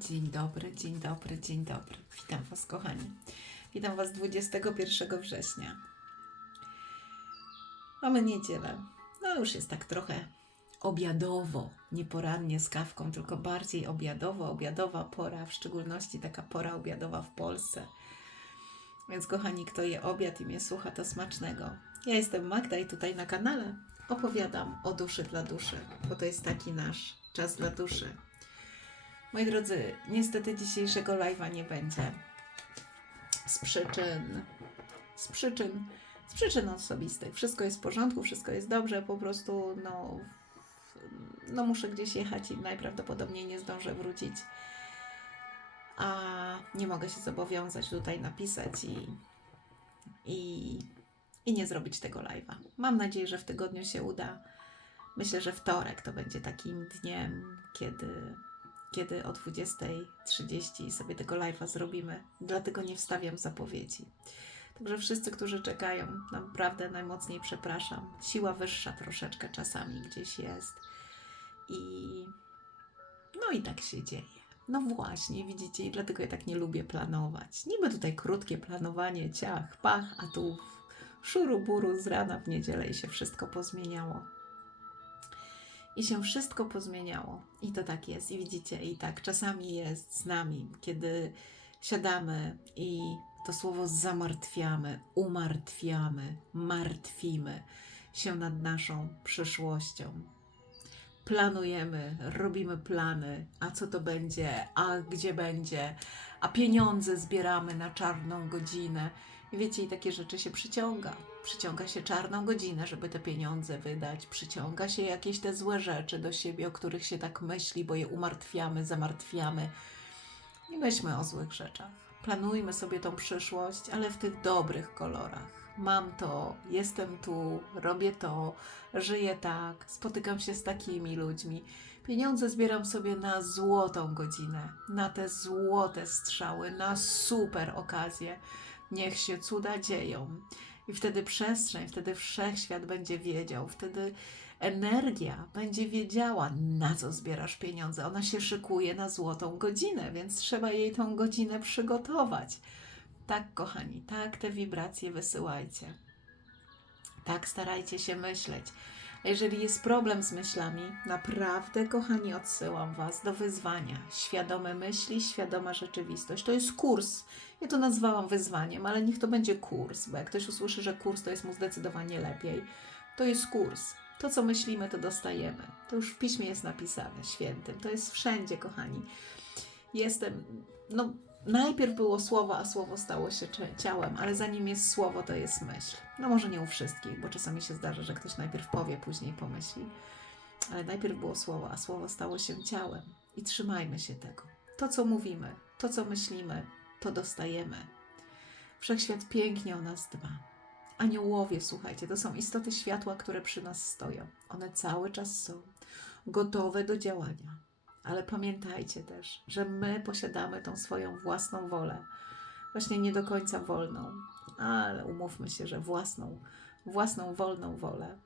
Dzień dobry, dzień dobry, dzień dobry. Witam Was, kochani. Witam Was 21 września. Mamy niedzielę. No już jest tak trochę obiadowo, nie porannie z kawką, tylko bardziej obiadowo, obiadowa pora, w szczególności taka pora obiadowa w Polsce. Więc kochani, kto je obiad i mnie słucha, to smacznego. Ja jestem Magda i tutaj na kanale opowiadam o duszy dla duszy, bo to jest taki nasz czas dla duszy. Moi drodzy, niestety dzisiejszego live'a nie będzie. Z przyczyn, z przyczyn, z przyczyn osobistych. Wszystko jest w porządku, wszystko jest dobrze, po prostu no, no muszę gdzieś jechać i najprawdopodobniej nie zdążę wrócić. A nie mogę się zobowiązać tutaj napisać i, i, i nie zrobić tego live'a. Mam nadzieję, że w tygodniu się uda. Myślę, że wtorek to będzie takim dniem, kiedy kiedy o 20.30 sobie tego live'a zrobimy. Dlatego nie wstawiam zapowiedzi. Także wszyscy, którzy czekają, naprawdę najmocniej przepraszam. Siła wyższa troszeczkę czasami gdzieś jest. I no i tak się dzieje. No właśnie, widzicie, i dlatego ja tak nie lubię planować. Niby tutaj krótkie planowanie, ciach, pach, a tu szuru buru z rana w niedzielę i się wszystko pozmieniało. I się wszystko pozmieniało. I to tak jest. I widzicie, i tak czasami jest z nami, kiedy siadamy i to słowo zamartwiamy, umartwiamy, martwimy się nad naszą przyszłością. Planujemy, robimy plany, a co to będzie, a gdzie będzie, a pieniądze zbieramy na czarną godzinę. I wiecie, i takie rzeczy się przyciąga. Przyciąga się czarną godzinę, żeby te pieniądze wydać. Przyciąga się jakieś te złe rzeczy do siebie, o których się tak myśli, bo je umartwiamy, zamartwiamy. Nie myślmy o złych rzeczach. Planujmy sobie tą przyszłość, ale w tych dobrych kolorach. Mam to, jestem tu, robię to, żyję tak, spotykam się z takimi ludźmi. Pieniądze zbieram sobie na złotą godzinę, na te złote strzały, na super okazje. Niech się cuda dzieją. I wtedy przestrzeń, wtedy wszechświat będzie wiedział, wtedy energia będzie wiedziała, na co zbierasz pieniądze. Ona się szykuje na złotą godzinę, więc trzeba jej tą godzinę przygotować. Tak, kochani, tak te wibracje wysyłajcie. Tak starajcie się myśleć. A jeżeli jest problem z myślami, naprawdę, kochani, odsyłam Was do wyzwania. Świadome myśli, świadoma rzeczywistość. To jest kurs. Ja to nazwałam wyzwaniem, ale niech to będzie kurs, bo jak ktoś usłyszy, że kurs to jest mu zdecydowanie lepiej. To jest kurs. To, co myślimy, to dostajemy. To już w piśmie jest napisane, świętym. To jest wszędzie, kochani. Jestem, no, najpierw było słowo, a słowo stało się ciałem, ale zanim jest słowo, to jest myśl. No może nie u wszystkich, bo czasami się zdarza, że ktoś najpierw powie, później pomyśli. Ale najpierw było słowo, a słowo stało się ciałem. I trzymajmy się tego. To, co mówimy, to, co myślimy, to dostajemy. Wszechświat pięknie o nas dba. Aniołowie, słuchajcie, to są istoty światła, które przy nas stoją. One cały czas są gotowe do działania. Ale pamiętajcie też, że my posiadamy tą swoją własną wolę. Właśnie nie do końca wolną, ale umówmy się, że własną, własną wolną wolę.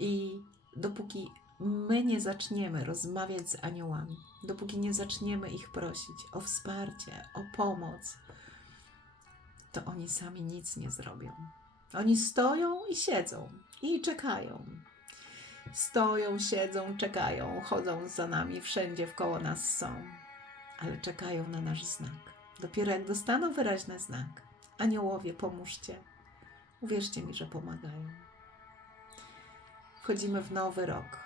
I dopóki my nie zaczniemy rozmawiać z aniołami, dopóki nie zaczniemy ich prosić o wsparcie, o pomoc, to oni sami nic nie zrobią. Oni stoją i siedzą i czekają. Stoją, siedzą, czekają, chodzą za nami, wszędzie wkoło nas są, ale czekają na nasz znak. Dopiero jak dostaną wyraźny znak, aniołowie, pomóżcie. Uwierzcie mi, że pomagają. Wchodzimy w nowy rok.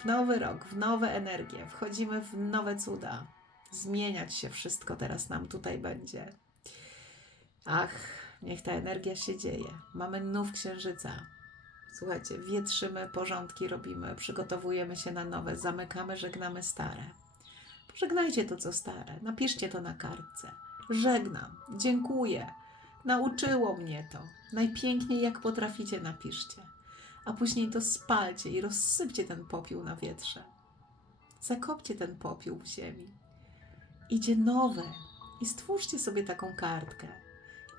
W nowy rok, w nowe energie, wchodzimy w nowe cuda. Zmieniać się wszystko teraz nam tutaj będzie. Ach, niech ta energia się dzieje. Mamy nów księżyca. Słuchajcie, wietrzymy, porządki robimy, przygotowujemy się na nowe, zamykamy, żegnamy stare. Pożegnajcie to, co stare, napiszcie to na kartce. Żegnam, dziękuję, nauczyło mnie to. Najpiękniej jak potraficie, napiszcie. A później to spalcie i rozsypcie ten popiół na wietrze. Zakopcie ten popiół w ziemi. Idzie nowe i stwórzcie sobie taką kartkę.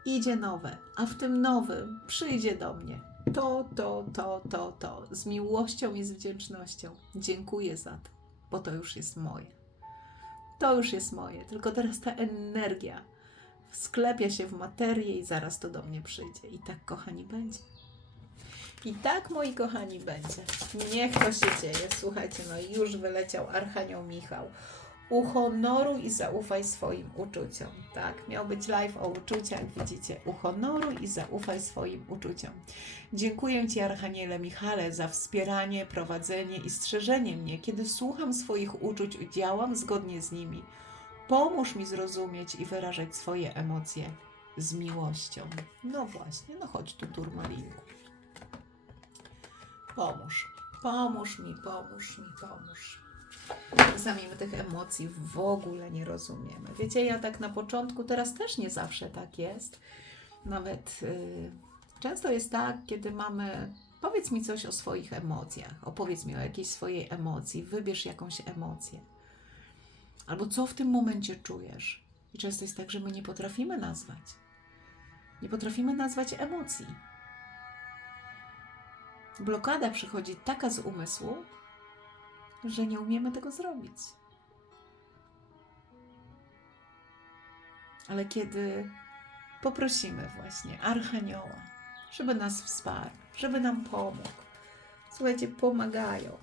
Idzie nowe, a w tym nowym przyjdzie do mnie to, to, to, to, to. Z miłością i z wdzięcznością. Dziękuję za to, bo to już jest moje. to już jest moje. Tylko teraz ta energia sklepia się w materię i zaraz to do mnie przyjdzie. I tak, kochani, będzie. I tak, moi kochani, będzie. Niech to się dzieje. Słuchajcie, no już wyleciał Archanioł Michał. Uhonoruj i zaufaj swoim uczuciom. Tak, miał być live o uczuciach, widzicie. Uhonoruj i zaufaj swoim uczuciom. Dziękuję Ci, Archaniele Michale, za wspieranie, prowadzenie i strzeżenie mnie. Kiedy słucham swoich uczuć, działam zgodnie z nimi. Pomóż mi zrozumieć i wyrażać swoje emocje z miłością. No właśnie, no chodź tu, turmalinku. Pomóż. Pomóż mi, pomóż mi, pomóż. Czasami my tych emocji w ogóle nie rozumiemy. Wiecie, ja tak na początku, teraz też nie zawsze tak jest. Nawet y, często jest tak, kiedy mamy. Powiedz mi coś o swoich emocjach, opowiedz mi o jakiejś swojej emocji, wybierz jakąś emocję. Albo co w tym momencie czujesz. I często jest tak, że my nie potrafimy nazwać. Nie potrafimy nazwać emocji. Blokada przychodzi taka z umysłu, że nie umiemy tego zrobić. Ale kiedy poprosimy właśnie Archanioła, żeby nas wsparł, żeby nam pomógł, słuchajcie, pomagają.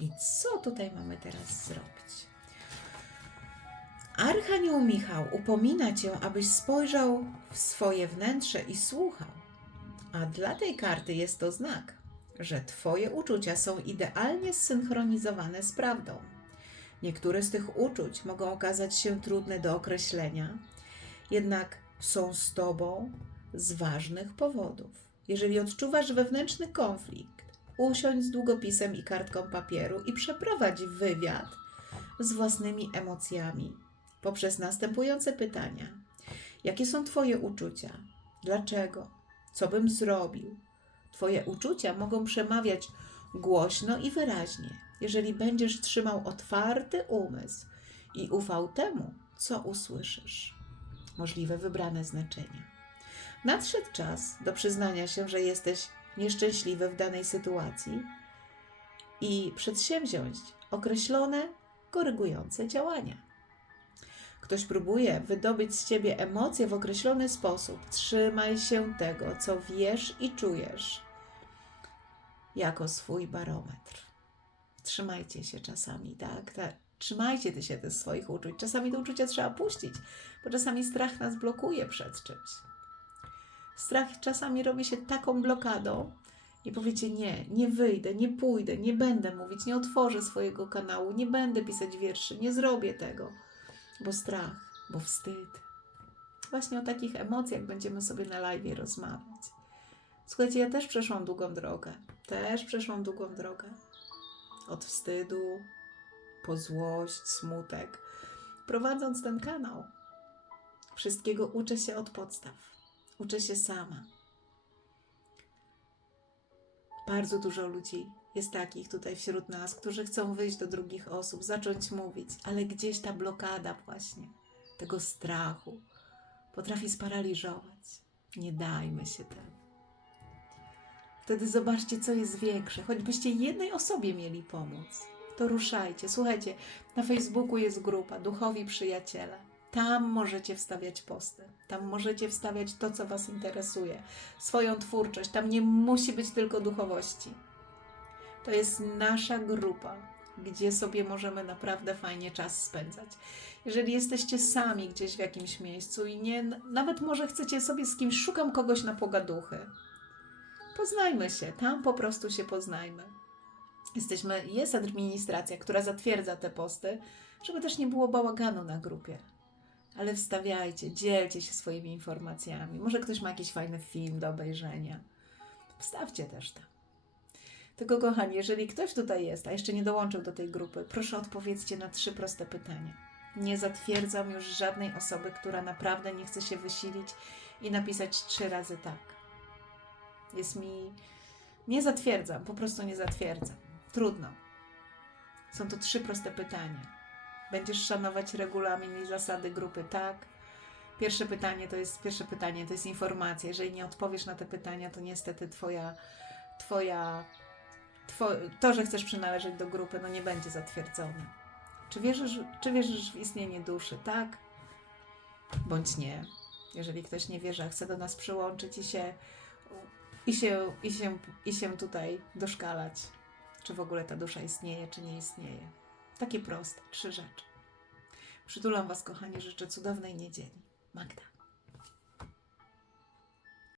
I co tutaj mamy teraz zrobić? Archanioł Michał upomina cię, abyś spojrzał w swoje wnętrze i słuchał. A dla tej karty jest to znak, że Twoje uczucia są idealnie zsynchronizowane z prawdą. Niektóre z tych uczuć mogą okazać się trudne do określenia, jednak są z Tobą z ważnych powodów. Jeżeli odczuwasz wewnętrzny konflikt, usiądź z długopisem i kartką papieru i przeprowadź wywiad z własnymi emocjami poprzez następujące pytania: Jakie są Twoje uczucia? Dlaczego? Co bym zrobił? Twoje uczucia mogą przemawiać głośno i wyraźnie, jeżeli będziesz trzymał otwarty umysł i ufał temu, co usłyszysz. Możliwe wybrane znaczenia. Nadszedł czas do przyznania się, że jesteś nieszczęśliwy w danej sytuacji i przedsięwziąć określone, korygujące działania. Ktoś próbuje wydobyć z ciebie emocje w określony sposób. Trzymaj się tego, co wiesz i czujesz, jako swój barometr. Trzymajcie się czasami, tak? Ta, trzymajcie się tych swoich uczuć. Czasami te uczucia trzeba puścić, bo czasami strach nas blokuje przed czymś. Strach czasami robi się taką blokadą i powiecie: Nie, nie wyjdę, nie pójdę, nie będę mówić, nie otworzę swojego kanału, nie będę pisać wierszy, nie zrobię tego bo strach, bo wstyd. Właśnie o takich emocjach będziemy sobie na live rozmawiać. Słuchajcie, ja też przeszłam długą drogę. Też przeszłam długą drogę. Od wstydu, po złość, smutek. Prowadząc ten kanał, wszystkiego uczę się od podstaw. Uczę się sama. Bardzo dużo ludzi jest takich tutaj wśród nas, którzy chcą wyjść do drugich osób, zacząć mówić, ale gdzieś ta blokada właśnie tego strachu potrafi sparaliżować. Nie dajmy się temu. Wtedy zobaczcie, co jest większe. Choćbyście jednej osobie mieli pomóc, to ruszajcie. Słuchajcie, na Facebooku jest grupa Duchowi Przyjaciele. Tam możecie wstawiać posty, tam możecie wstawiać to, co Was interesuje, swoją twórczość. Tam nie musi być tylko duchowości. To jest nasza grupa, gdzie sobie możemy naprawdę fajnie czas spędzać. Jeżeli jesteście sami gdzieś w jakimś miejscu i nie, nawet może chcecie sobie z kimś, szukam kogoś na pogaduchy. Poznajmy się, tam po prostu się poznajmy. Jesteśmy, jest administracja, która zatwierdza te posty, żeby też nie było bałaganu na grupie. Ale wstawiajcie, dzielcie się swoimi informacjami. Może ktoś ma jakiś fajny film do obejrzenia. Wstawcie też tam. Tylko kochani, jeżeli ktoś tutaj jest, a jeszcze nie dołączył do tej grupy, proszę odpowiedzcie na trzy proste pytania. Nie zatwierdzam już żadnej osoby, która naprawdę nie chce się wysilić i napisać trzy razy tak. Jest mi. Nie zatwierdzam, po prostu nie zatwierdzam. Trudno. Są to trzy proste pytania. Będziesz szanować regulamin i zasady grupy, tak? Pierwsze pytanie to jest pierwsze pytanie, to jest informacja. Jeżeli nie odpowiesz na te pytania, to niestety twoja, twoja Two, to, że chcesz przynależeć do grupy, no nie będzie zatwierdzone. Czy wierzysz, czy wierzysz w istnienie duszy? Tak bądź nie. Jeżeli ktoś nie wierzy, a chce do nas przyłączyć i się, i się, i się, i się tutaj doszkalać, czy w ogóle ta dusza istnieje, czy nie istnieje. Takie proste, trzy rzeczy. Przytulam Was, kochani, życzę cudownej niedzieli. Magda.